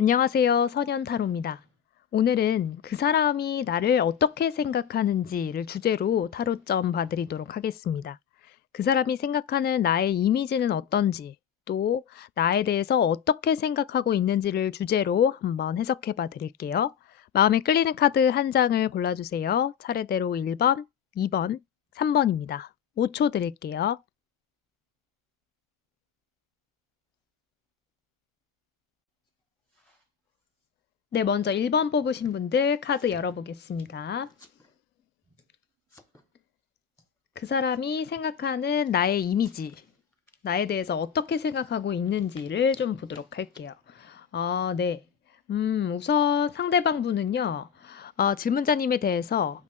안녕하세요. 선현타로입니다. 오늘은 그 사람이 나를 어떻게 생각하는지를 주제로 타로점 봐드리도록 하겠습니다. 그 사람이 생각하는 나의 이미지는 어떤지, 또 나에 대해서 어떻게 생각하고 있는지를 주제로 한번 해석해 봐 드릴게요. 마음에 끌리는 카드 한 장을 골라주세요. 차례대로 1번, 2번, 3번입니다. 5초 드릴게요. 네, 먼저 1번 뽑으신 분들 카드 열어보겠습니다. 그 사람이 생각하는 나의 이미지, 나에 대해서 어떻게 생각하고 있는지를 좀 보도록 할게요. 네. 우선 상대방 분은요, 질문자님에 대해서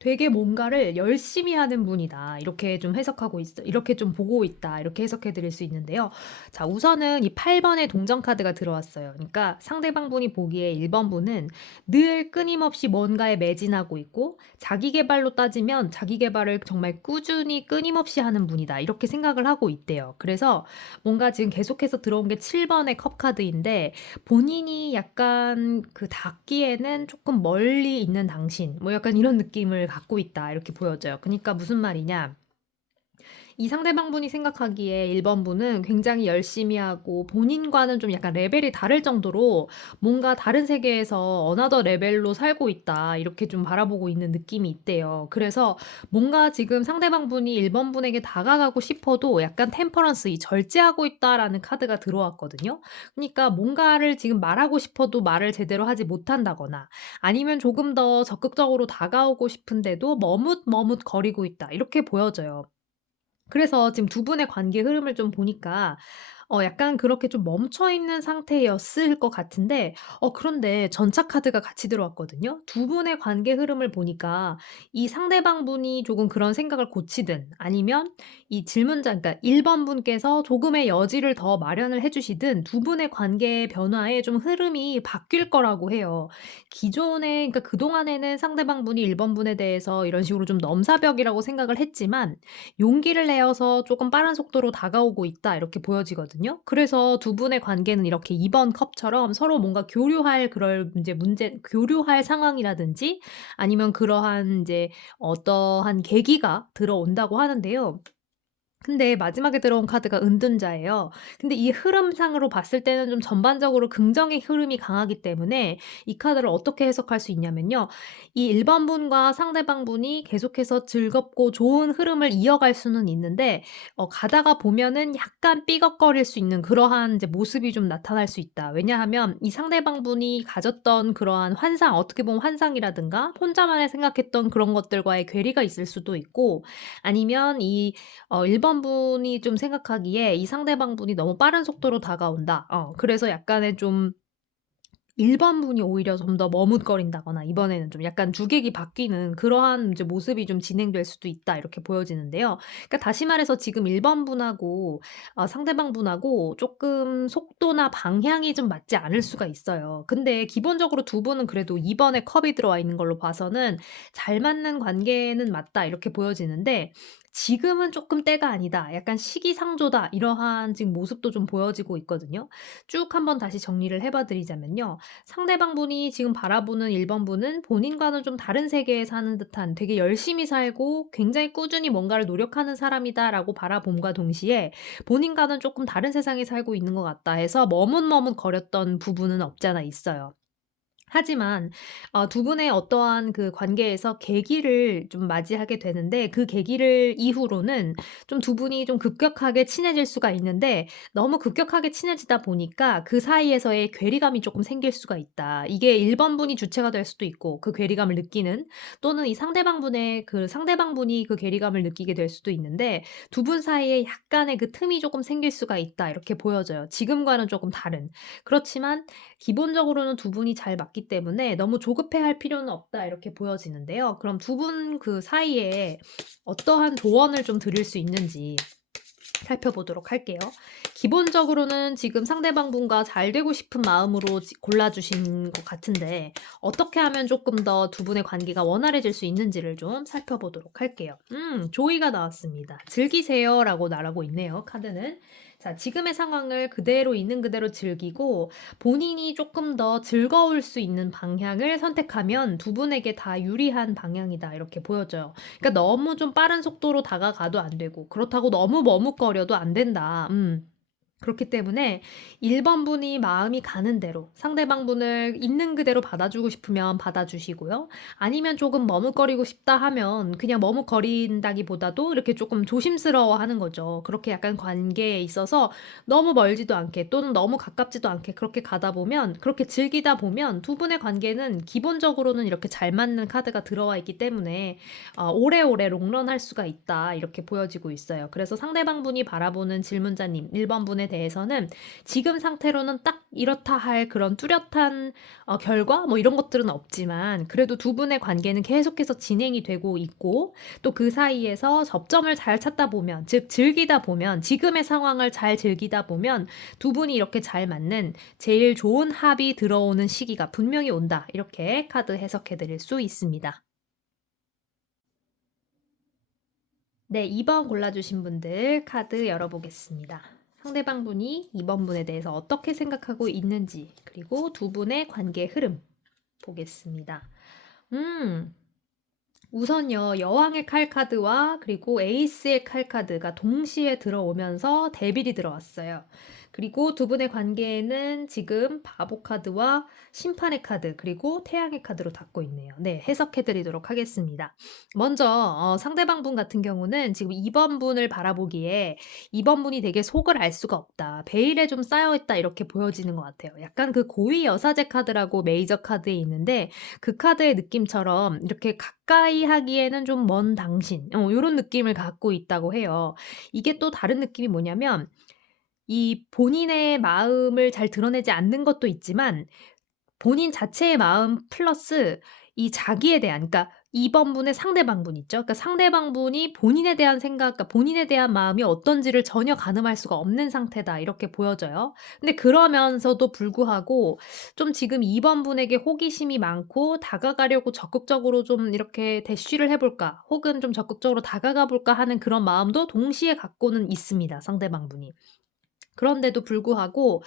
되게 뭔가를 열심히 하는 분이다. 이렇게 좀 해석하고 있어. 이렇게 좀 보고 있다. 이렇게 해석해 드릴 수 있는데요. 자, 우선은 이 8번의 동전 카드가 들어왔어요. 그러니까 상대방 분이 보기에 1번 분은 늘 끊임없이 뭔가에 매진하고 있고 자기 개발로 따지면 자기 개발을 정말 꾸준히 끊임없이 하는 분이다. 이렇게 생각을 하고 있대요. 그래서 뭔가 지금 계속해서 들어온 게 7번의 컵 카드인데 본인이 약간 그 닿기에는 조금 멀리 있는 당신, 뭐 약간 이런 느낌을 갖고 있다. 이렇게 보여져요. 그러니까 무슨 말이냐? 이 상대방분이 생각하기에 1번 분은 굉장히 열심히 하고 본인과는 좀 약간 레벨이 다를 정도로 뭔가 다른 세계에서 어나더 레벨로 살고 있다. 이렇게 좀 바라보고 있는 느낌이 있대요. 그래서 뭔가 지금 상대방분이 1번 분에게 다가가고 싶어도 약간 템퍼런스, 이 절제하고 있다라는 카드가 들어왔거든요. 그러니까 뭔가를 지금 말하고 싶어도 말을 제대로 하지 못한다거나 아니면 조금 더 적극적으로 다가오고 싶은데도 머뭇머뭇거리고 있다. 이렇게 보여져요. 그래서 지금 두 분의 관계 흐름을 좀 보니까 약간 그렇게 좀 멈춰 있는 상태였을 것 같은데 그런데 전차 카드가 같이 들어왔거든요. 두 분의 관계 흐름을 보니까 이 상대방 분이 조금 그런 생각을 고치든 아니면 이 질문자, 그러니까 1번 분께서 조금의 여지를 더 마련을 해 주시든 두 분의 관계의 변화에 좀 흐름이 바뀔 거라고 해요. 기존에, 그러니까 그동안에는 상대방 분이 1번 분에 대해서 이런 식으로 좀 넘사벽이라고 생각을 했지만 용기를 내어서 조금 빠른 속도로 다가오고 있다 이렇게 보여지거든요. 그래서 두 분의 관계는 이렇게 2번 컵처럼 서로 뭔가 교류할 그럴 인제 문제, 교류할 상황이라든지 아니면 그러한 인제 어떠한 계기가 들어온다고 하는데요. 근데 마지막에 들어온 카드가 은둔자예요. 근데 이 흐름상으로 봤을 때는 좀 전반적으로 긍정의 흐름이 강하기 때문에 이 카드를 어떻게 해석할 수 있냐면요. 이 1번 분과 상대방 분이 계속해서 즐겁고 좋은 흐름을 이어갈 수는 있는데 가다가 보면은 약간 삐걱거릴 수 있는 그러한 이제 모습이 좀 나타날 수 있다. 왜냐하면 이 상대방 분이 가졌던 그러한 환상, 어떻게 보면 환상이라든가 혼자만의 생각했던 그런 것들과의 괴리가 있을 수도 있고 아니면 이 1번 분이 좀 생각하기에 이 상대방 분이 너무 빠른 속도로 다가온다. 그래서 약간의 좀 1번 분이 오히려 좀 더 머뭇거린다거나 이번에는 좀 약간 주객이 바뀌는 그러한 이제 모습이 좀 진행될 수도 있다 이렇게 보여지는데요. 그러니까 다시 말해서 지금 1번 분하고 상대방 분하고 쪼끔 속도나 방향이 좀 맞지 않을 수가 있어요. 근데 기본적으로 두 분은 그래도 2번에 컵이 들어와 있는 걸로 봐서는 '잘 맞는 관계는 맞다.' 이렇게 보여지는데 지금은 쪼끔 때가 아니다. 약간 시기상조다. 이러한 지금 모습도 좀 보여지고 있거든요. 쭉 한번 다시 정리를 해봐 드리자면요. 상대방 분이 지금 바라보는 1번 분은 본인과는 좀 다른 세계에 사는 듯한 되게 열심히 살고 굉장히 꾸준히 뭔가를 노력하는 사람이다라고 바라봄과 동시에 본인과는 조금 다른 세상에 살고 있는 것 같다 해서 머뭇머뭇거렸던 부분은 없잖아 있어요. 하지만 두 분의 어떠한 그 관계에서 계기를 좀 맞이하게 되는데 그 계기를 이후로는 좀 두 분이 좀 급격하게 친해질 수가 있는데 너무 급격하게 친해지다 보니까 그 사이에서의 괴리감이 조금 생길 수가 있다. 이게 1번 분이 주체가 될 수도 있고 그 괴리감을 느끼는, 또는 이 상대방 분이 그 괴리감을 느끼게 될 수도 있는데 두 분 사이에 약간의 그 틈이 조금 생길 수가 있다 이렇게 보여져요. 지금과는 조금 다른. 그렇지만 기본적으로는 두 분이 잘 맞기 때문에 '너무 조급해할 필요는 없다.' 이렇게 보여지는데요. 그럼 두 분 그 사이에 어떠한 조언을 좀 드릴 수 있는지 살펴보도록 할게요. 기본적으로는 지금 상대방 분과 잘 되고 싶은 마음으로 골라 주신 것 같은데 어떻게 하면 조금 더 두 분의 관계가 원활해질 수 있는지를 좀 살펴보도록 할게요. "조이가 나왔습니다. 즐기세요."라고 있네요, 카드는. 자, 지금의 상황을 그대로 있는 그대로 즐기고 본인이 조금 더 즐거울 수 있는 방향을 선택하면 두 분에게 다 유리한 방향이다. 이렇게 보여져요. 그러니까 너무 좀 빠른 속도로 다가가도 안 되고 그렇다고 너무 머뭇거려도 안 된다. 그렇기 때문에 1번 분이 마음이 가는 대로 상대방 분을 있는 그대로 받아주고 싶으면 받아주시고요. 아니면 조금 머뭇거리고 싶다 하면 그냥 머뭇거린다기보다도 이렇게 조금 조심스러워하는 거죠. 그렇게 약간 관계에 있어서 너무 멀지도 않게 또는 너무 가깝지도 않게 그렇게 가다 보면 그렇게 즐기다 보면 두 분의 관계는 기본적으로는 이렇게 잘 맞는 카드가 들어와 있기 때문에 오래오래 롱런할 수가 있다. 이렇게 보여지고 있어요. 그래서 상대방 분이 바라보는 질문자님 1번 분에 대해서는 지금 상태로는 딱 이렇다 할 그런 뚜렷한 결과 뭐 이런 것들은 없지만 그래도 두 분의 관계는 계속해서 진행이 되고 있고 또 그 사이에서 접점을 잘 찾다 보면 즉 즐기다 보면 지금의 상황을 잘 즐기다 보면 두 분이 이렇게 잘 맞는 제일 좋은 합이 들어오는 시기가 분명히 온다. 이렇게 카드 해석해 드릴 수 있습니다. 네, 2번 골라주신 분들 카드 열어보겠습니다. 상대방 분이 2번 분에 대해서 어떻게 생각하고 있는지, 그리고 두 분의 관계 흐름 보겠습니다. 음, 우선요, 여왕의 칼 카드와 그리고 에이스의 칼 카드가 동시에 들어오면서 데빌이 들어왔어요. 그리고 두 분의 관계에는 지금 바보 카드와 심판의 카드, 그리고 태양의 카드로 닫고 있네요. 네, 해석해 드리도록 하겠습니다. 먼저, 상대방 분 같은 경우는 지금 2번 분을 바라보기에 2번 분이 되게 속을 알 수가 없다. 베일에 좀 쌓여있다. 이렇게 보여지는 것 같아요. 약간 그 고위 여사제 카드라고 메이저 카드에 있는데 그 카드의 느낌처럼 이렇게 가까이 하기에는 좀 먼 당신, 요런 느낌을 갖고 있다고 해요. 이게 또 다른 느낌이 뭐냐면 이 본인의 마음을 잘 드러내지 않는 것도 있지만 본인 자체의 마음 플러스 이 자기에 대한 그러니까 2번 분의 상대방 분 있죠. 그러니까 상대방 분이 본인에 대한 생각 그러니까 본인에 대한 마음이 어떤지를 전혀 가늠할 수가 없는 상태다 이렇게 보여져요. 근데 그러면서도 불구하고 좀 지금 2번 분에게 호기심이 많고 다가가려고 적극적으로 좀 이렇게 대쉬를 해 볼까 혹은 좀 적극적으로 다가가 볼까 하는 그런 마음도 동시에 갖고는 있습니다, 상대방 분이. 그런데도 불구하고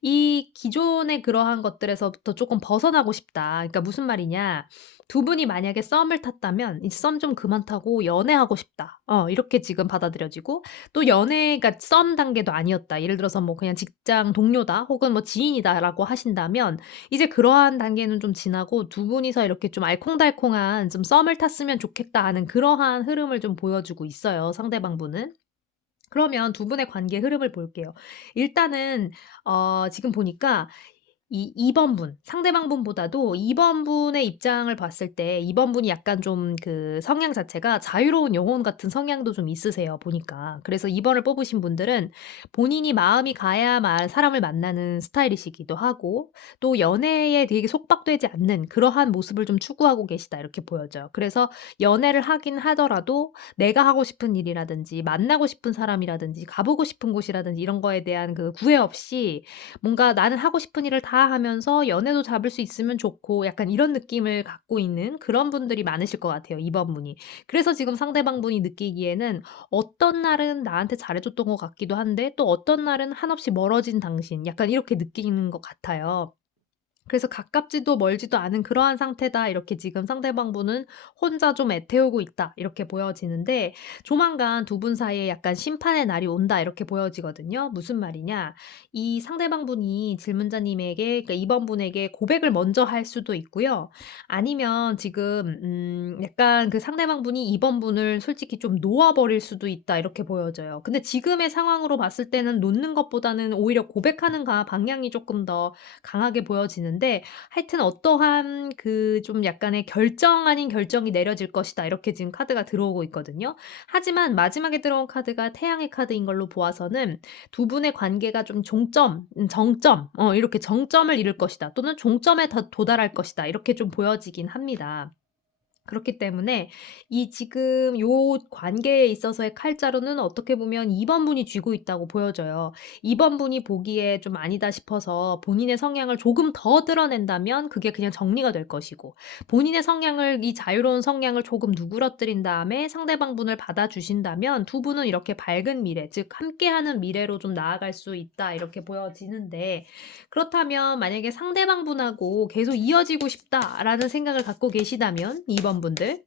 이 기존의 그러한 것들에서부터 조금 벗어나고 싶다. 그러니까 무슨 말이냐. 두 분이 만약에 썸을 탔다면 이 썸 좀 그만 타고 연애하고 싶다. 이렇게 지금 받아들여지고 또 연애가 썸 단계도 아니었다. 예를 들어서 뭐 그냥 직장 동료다 혹은 뭐 지인이다라고 하신다면 이제 그러한 단계는 좀 지나고 두 분이서 이렇게 좀 알콩달콩한 좀 썸을 탔으면 좋겠다 하는 그러한 흐름을 좀 보여주고 있어요, 상대방 분은. 그러면 두 분의 관계 흐름을 볼게요. 일단은 지금 보니까 이 2번 분, 상대방 분보다도 2번 분의 입장을 봤을 때 2번 분이 약간 좀 그 성향 자체가 자유로운 영혼 같은 성향도 좀 있으세요, 보니까. 그래서 2번을 뽑으신 분들은 본인이 마음이 가야만 사람을 만나는 스타일이시기도 하고 또 연애에 되게 속박되지 않는 그러한 모습을 좀 추구하고 계시다 이렇게 보여져요. 그래서 연애를 하긴 하더라도 내가 하고 싶은 일이라든지 만나고 싶은 사람이라든지 가보고 싶은 곳이라든지 이런 거에 대한 그 구애 없이 뭔가 나는 하고 싶은 일을 다 하면서 연애도 잡을 수 있으면 좋고 약간 이런 느낌을 갖고 있는 그런 분들이 많으실 것 같아요, 2번 분이. 그래서 지금 상대방 분이 느끼기에는 어떤 날은 나한테 잘해 줬던 것 같기도 한데 또 어떤 날은 한없이 멀어진 당신 약간 이렇게 느끼는 것 같아요. 그래서 가깝지도 멀지도 않은 그러한 상태다. 이렇게 지금 상대방 분은 혼자 좀 애태우고 있다. 이렇게 보여지는데 조만간 두 분 사이에 약간 심판의 날이 온다. 이렇게 보여지거든요. 무슨 말이냐? 이 상대방 분이 질문자님에게 그러니까 2번 분에게 고백을 먼저 할 수도 있고요. 아니면 지금 약간 그 상대방 분이 2번 분을 솔직히 좀 놓아 버릴 수도 있다. 이렇게 보여져요. 근데 지금의 상황으로 봤을 때는 놓는 것보다는 오히려 고백하는 가 방향이 조금 더 강하게 보여지는데 하여튼 어떠한 그 좀 약간의 결정 아닌 결정이 내려질 것이다. 이렇게 지금 카드가 들어오고 있거든요. 하지만 마지막에 들어온 카드가 태양의 카드인 걸로 보아서는 두 분의 관계가 좀 종점, 정점, 이렇게 정점을 이룰 것이다. 또는 종점에 더 도달할 것이다. 이렇게 좀 보여지긴 합니다. 그렇기 때문에 이 지금 요 관계에 있어서의 칼자루는 어떻게 보면 2 번분이 쥐고 있다고 보여져요. 2 번분이 보기에 좀 아니다 싶어서 본인의 성향을 조금 더 드러낸다면 그게 그냥 정리가 될 것이고, 본인의 성향을, 이 자유로운 성향을 조금 누그러뜨린 다음에 상대방 분을 받아주신다면 두 분은 이렇게 밝은 미래, 즉 함께하는 미래로 좀 나아갈 수 있다, 이렇게 보여지는데, 그렇다면 만약에 상대방 분하고 계속 이어지고 싶다라는 생각을 갖고 계시다면 2번 분들,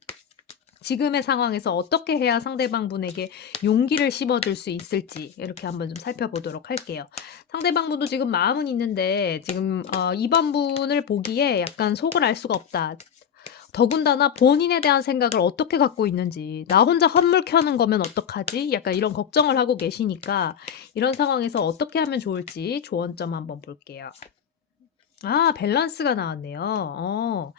지금의 상황에서 어떻게 해야 상대방 분에게 용기를 심어줄 수 있을지 이렇게 한번 좀 살펴보도록 할게요. 상대방 분도 지금 마음은 있는데 지금 2번 분을 보기에 약간 속을 알 수가 없다. 더군다나 본인에 대한 생각을 어떻게 갖고 있는지, 나 혼자 헛물 켜는 거면 어떡하지? 약간 이런 걱정을 하고 계시니까 이런 상황에서 어떻게 하면 좋을지 조언점 한번 볼게요. 아, 밸런스가 나왔네요.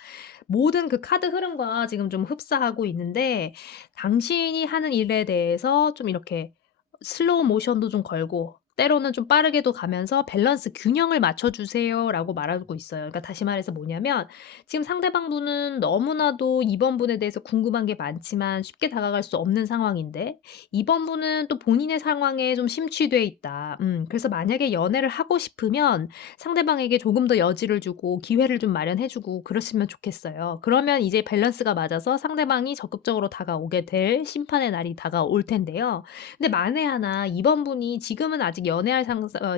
모든 그 카드 흐름과 지금 좀 흡사하고 있는데, 당신이 하는 일에 대해서 좀 이렇게 슬로우 모션도 좀 걸고 때로는 좀 빠르게도 가면서 밸런스 균형을 맞춰 주세요라고 말하고 있어요. 그러니까 다시 말해서 뭐냐면, 지금 상대방 분은 너무나도 이번 분에 대해서 궁금한 게 많지만 쉽게 다가갈 수 없는 상황인데, 이번 분은 또 본인의 상황에 좀 심취돼 있다. 그래서 만약에 연애를 하고 싶으면 상대방에게 조금 더 여지를 주고 기회를 좀 마련해 주고 그러시면 좋겠어요. 그러면 이제 밸런스가 맞아서 상대방이 적극적으로 다가오게 될 심판의 날이 다가올 텐데요. 근데 만에 하나 이번 분이 지금은 아직 연애할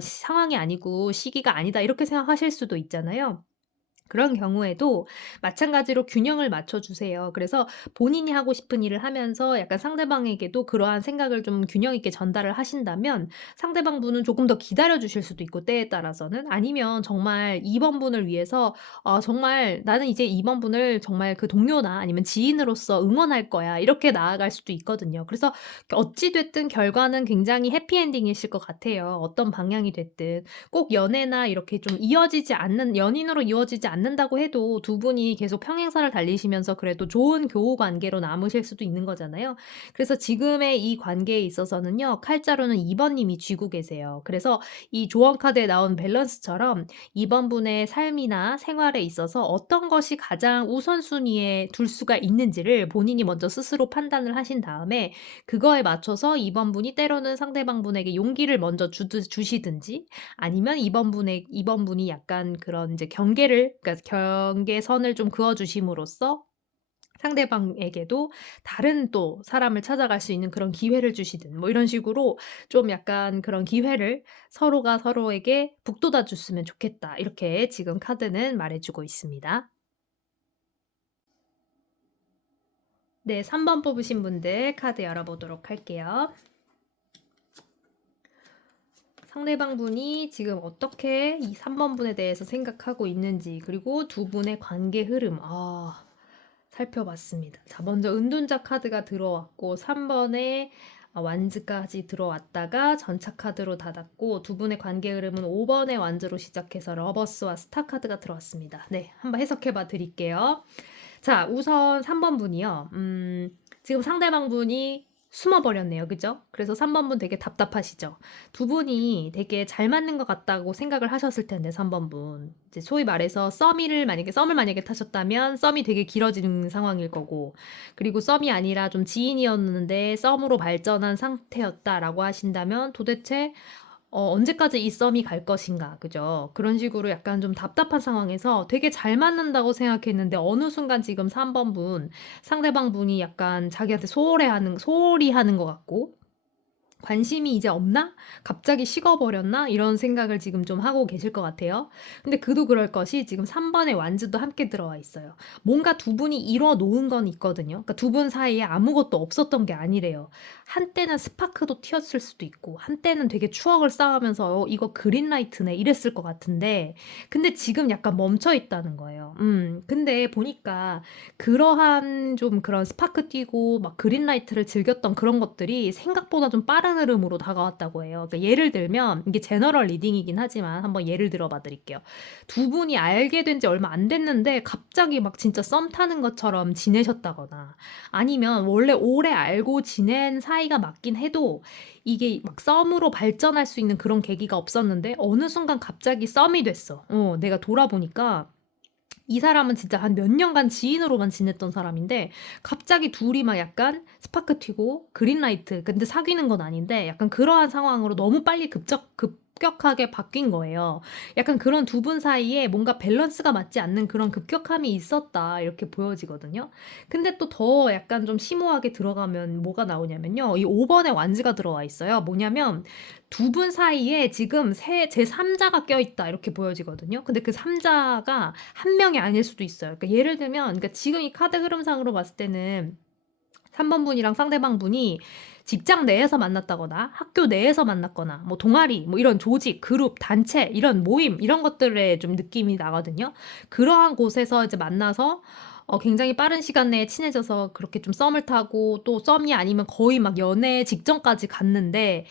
상황이 아니고 시기가 아니다, 이렇게 생각하실 수도 있잖아요. 그런 경우에도 마찬가지로 균형을 맞춰 주세요. 그래서 본인이 하고 싶은 일을 하면서 약간 상대방에게도 그러한 생각을 좀 균형 있게 전달을 하신다면 상대방 분은 조금 더 기다려 주실 수도 있고, 때에 따라서는. 아니면 정말 2번 분을 위해서 정말 '나는 이제 2번 분을 정말 그 동료나 아니면 지인으로서 응원할 거야.' 이렇게 나아갈 수도 있거든요. 그래서 어찌 됐든 결과는 굉장히 해피엔딩이실 것 같아요, 어떤 방향이 됐든. 꼭 연애나 이렇게 좀 이어지지 않는, 연인으로 이어지지 않는다고 해도 두 분이 계속 평행선을 달리시면서 그래도 좋은 교우 관계로 남으실 수도 있는 거잖아요. 그래서 지금의 이 관계에 있어서는요, 칼자루는 2 번님이 쥐고 계세요. 그래서 이 조언 카드에 나온 밸런스처럼 2번 분의 삶이나 생활에 있어서 어떤 것이 가장 우선순위에 둘 수가 있는지를 본인이 먼저 스스로 판단을 하신 다음에 그거에 맞춰서 2번 분이 때로는 상대방 분에게 용기를 먼저 주시든지, 아니면 이번 분이 약간 그런 이제 경계를, 그러니까 경계선을 좀 그어 주심으로써 상대방에게도 다른 또 사람을 찾아갈 수 있는 그런 기회를 주시든, 뭐 이런 식으로 좀 약간 그런 기회를 서로가 서로에게 북돋아 줬으면 좋겠다, 이렇게 지금 카드는 말해 주고 있습니다. 네, 3번 뽑으신 분들 카드 열어보도록 할게요. 상대방 분이 지금 어떻게 이 3번 분에 대해서 생각하고 있는지, 그리고 두 분의 관계 흐름, 살펴봤습니다. 자, 먼저 은둔자 카드가 들어왔고 3 번에 완즈까지 들어왔다가 전차 카드로 닫았고, 두 분의 관계 흐름은 5 번의 완즈로 시작해서 러버스와 스타 카드가 들어왔습니다. 네, 한번 해석해 봐 드릴게요. 자, 우선 3번 분이요. 지금 상대방 분이 숨어 버렸네요. 그죠? 그래서 3번 분 되게 답답하시죠? 두 분이 되게 잘 맞는 것 같다고 생각을 하셨을 텐데, 3번 분. 이제 소위 말해서 썸을 만약에 타셨다면 썸이 되게 길어지는 상황일 거고, 그리고 썸이 아니라 좀 지인이었는데 썸으로 발전한 상태였다라고 하신다면 도대체 언제까지 이 썸이 갈 것인가, 그죠? 그런 식으로 약간 좀 답답한 상황에서 되게 잘 맞는다고 생각했는데 어느 순간 지금 3번 분, 상대방 분이 약간 자기한테 소홀히 하는 것 같고, 관심이 이제 없나? 갑자기 식어버렸나? 이런 생각을 지금 좀 하고 계실 것 같아요. 근데 그도 그럴 것이 지금 3번의 완즈도 함께 들어와 있어요. 뭔가 두 분이 이뤄 놓은 건 있거든요. 그러니까 두 분 사이에 아무것도 없었던 게 아니래요. 한때는 스파크도 튀었을 수도 있고, 한때는 되게 추억을 쌓으면서 이거 그린라이트네 이랬을 것 같은데, 근데 지금 약간 멈춰 있다는 거예요. 근데 보니까 그러한 좀 그런 스파크 띄고 막 그린라이트를 즐겼던 그런 것들이 생각보다 좀 빠른 흐름으로 다가왔다고 해요. 그러니까 예를 들면, 이게 제너럴 리딩이긴 하지만 한번 예를 들어 봐 드릴게요. 두 분이 알게 된 지 얼마 안 됐는데 갑자기 막 진짜 썸 타는 것처럼 지내셨다거나, 아니면 원래 오래 알고 지낸 사이가 맞긴 해도 이게 막 썸으로 발전할 수 있는 그런 계기가 없었는데 어느 순간 갑자기 썸이 됐어. 내가 돌아보니까 이 사람은 진짜 한 몇 년간 지인으로만 지냈던 사람인데 갑자기 둘이 막 약간 스파크 튀고 그린라이트 근데 사귀는 건 아닌데 약간 그러한 상황으로 너무 빨리 급격하게 바뀐 거예요. 약간 그런 두 분 사이에 뭔가 밸런스가 맞지 않는 그런 급격함이 있었다 이렇게 보여지거든요. 근데 또 더 약간 좀 심오하게 들어가면 뭐가 나오냐면요. 이 5번에 완즈가 들어와 있어요. 뭐냐면 두 분 사이에 지금 제3자가 껴있다 이렇게 보여지거든요. 근데 그 3자가 한 명이 아닐 수도 있어요. 그러니까 예를 들면 그러니까 지금 이 카드 흐름상으로 봤을 때는 3번 분이랑 상대방 분이 직장 내에서 만났다거나 학교 내에서 만났거나 뭐 동아리 뭐 이런 조직, 그룹, 단체 이런 모임 이런 것들에 좀 느낌이 나거든요. 그러한 곳에서 이제 만나서 굉장히 빠른 시간 내에 친해져서 그렇게 좀 썸을 타고 또 썸이 아니면 거의 막 연애 직전까지 갔는데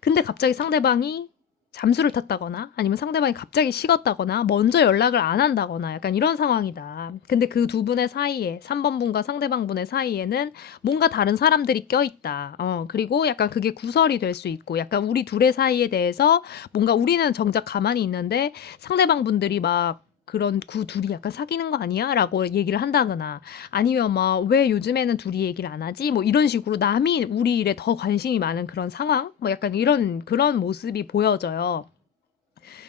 근데 갑자기 상대방이 잠수를 탔다거나 아니면 상대방이 갑자기 식었다거나 먼저 연락을 안 한다거나 약간 이런 상황이다. 근데 그 두 분의 사이에 3번 분과 상대방 분의 사이에는 뭔가 다른 사람들이 껴있다. 그리고 약간 그게 구설이 될 수 있고 약간 우리 둘의 사이에 대해서 뭔가 우리는 정작 가만히 있는데 상대방 분들이 막 그런 그 둘이 약간 사귀는 거 아니야? 라고 얘기를 한다거나 아니면 막 왜 요즘에는 둘이 얘기를 안 하지? 뭐 이런 식으로 남이 우리 일에 더 관심이 많은 그런 상황? 뭐 약간 이런 그런 모습이 보여져요.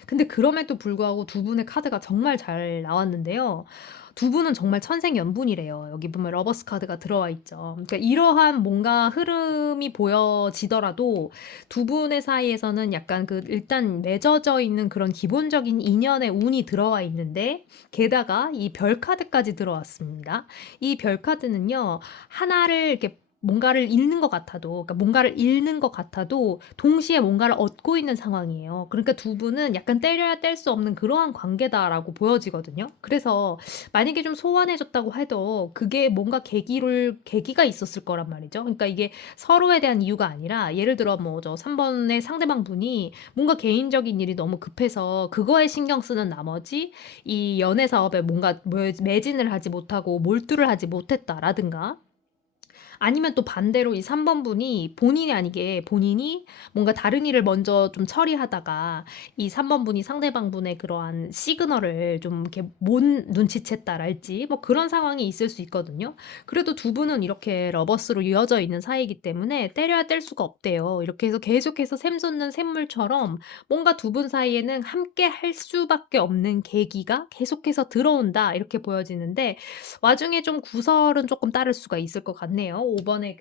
근데 그럼에도 불구하고 두 분의 카드가 정말 잘 나왔는데요. 두 분은 정말 천생연분이래요. 여기 보면 러버스 카드가 들어와 있죠. 그러니까 이러한 뭔가 흐름이 보여지더라도 두 분의 사이에서는 약간 그 일단 맺어져 있는 그런 기본적인 인연의 운이 들어와 있는데 게다가 이 별 카드까지 들어왔습니다. 이 별 카드는요. 하나를 이렇게 뭔가를 잃는 것 같아도, 그러니까 뭔가를 잃는 것 같아도 동시에 뭔가를 얻고 있는 상황이에요. 그러니까 두 분은 약간 때려야 뗄 수 없는 그러한 관계다라고 보여지거든요. 그래서 만약에 좀 소원해졌다고 해도 그게 뭔가 계기가 있었을 거란 말이죠. 그러니까 이게 서로에 대한 이유가 아니라 예를 들어 뭐 저 3번의 상대방 분이 뭔가 개인적인 일이 너무 급해서 그거에 신경 쓰는 나머지 이 연애 사업에 뭔가 매진을 하지 못하고 몰두를 하지 못했다라든가 아니면 또 반대로 이 3번 분이 본인이 아니게 본인이 뭔가 다른 일을 먼저 좀 처리하다가 이 3번 분이 상대방 분의 그러한 시그널을 좀 이렇게 못 눈치챘다랄지 뭐 그런 상황이 있을 수 있거든요. 그래도 두 분은 이렇게 러버스로 이어져 있는 사이이기 때문에 때려야 뗄 수가 없대요. 이렇게 해서 계속해서 샘솟는 샘물처럼 뭔가 두 분 사이에는 함께 할 수밖에 없는 계기가 계속해서 들어온다 이렇게 보여지는데 와중에 좀 구설은 조금 따를 수가 있을 것 같네요. 5번의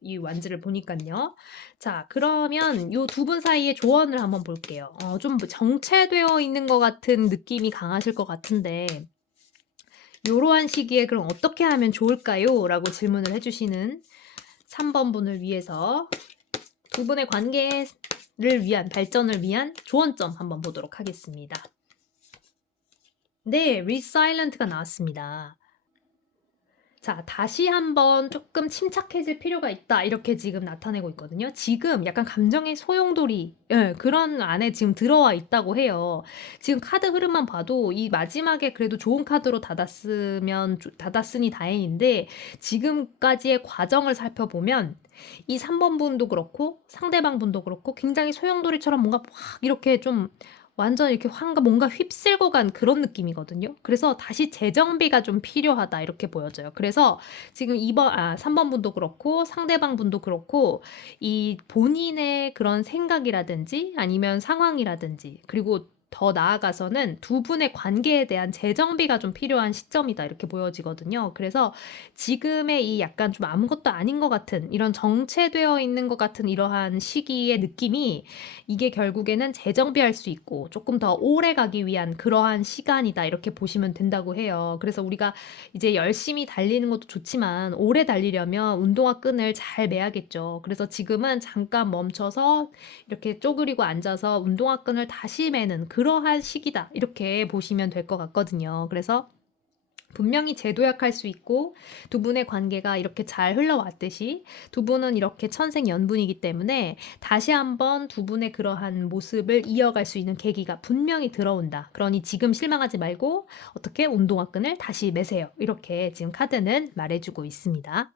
이 완즈를 보니깐요. 자, 그러면 요 두 분 사이의 조언을 한번 볼게요. 좀 정체되어 있는 것 같은 느낌이 강하실 것 같은데 요러한 시기에 그럼 어떻게 하면 좋을까요? 라고 질문을 해주시는 3번 분을 위해서 두 분의 관계를 위한 발전을 위한 조언점 한번 보도록 하겠습니다. 네, 리사일런트가 나왔습니다. 자, 다시 한번 조금 침착해질 필요가 있다. 이렇게 지금 나타내고 있거든요. 지금 약간 감정의 소용돌이, 예, 그런 안에 지금 들어와 있다고 해요. 지금 카드 흐름만 봐도 이 마지막에 그래도 좋은 카드로 닫았으니 다행인데, 지금까지의 과정을 살펴보면, 이 3번 분도 그렇고, 상대방 분도 그렇고, 굉장히 소용돌이처럼 뭔가 확 이렇게 좀 완전 이렇게 뭔가 휩쓸고 간 그런 느낌이거든요. 그래서 다시 재정비가 좀 필요하다 이렇게 보여져요. 그래서 지금 3번 분도 그렇고 상대방 분도 그렇고 이 본인의 그런 생각이라든지 아니면 상황이라든지 그리고 더 나아가서는 두 분의 관계에 대한 재정비가 좀 필요한 시점이다 이렇게 보여지거든요. 그래서 지금의 이 약간 좀 아무것도 아닌 것 같은 이런 정체되어 있는 것 같은 이러한 시기의 느낌이 이게 결국에는 재정비할 수 있고 조금 더 오래 가기 위한 그러한 시간이다 이렇게 보시면 된다고 해요. 그래서 우리가 이제 열심히 달리는 것도 좋지만 오래 달리려면 운동화 끈을 잘 매야겠죠. 그래서 지금은 잠깐 멈춰서 이렇게 쪼그리고 앉아서 운동화 끈을 다시 매는 그러한 시기다 이렇게 보시면 될 것 같거든요. 그래서 분명히 재도약할 수 있고 두 분의 관계가 이렇게 잘 흘러왔듯이 두 분은 이렇게 천생연분이기 때문에 다시 한번 두 분의 그러한 모습을 이어갈 수 있는 계기가 분명히 들어온다. 그러니 지금 실망하지 말고 어떻게 운동화 끈을 다시 매세요. 이렇게 지금 카드는 말해주고 있습니다.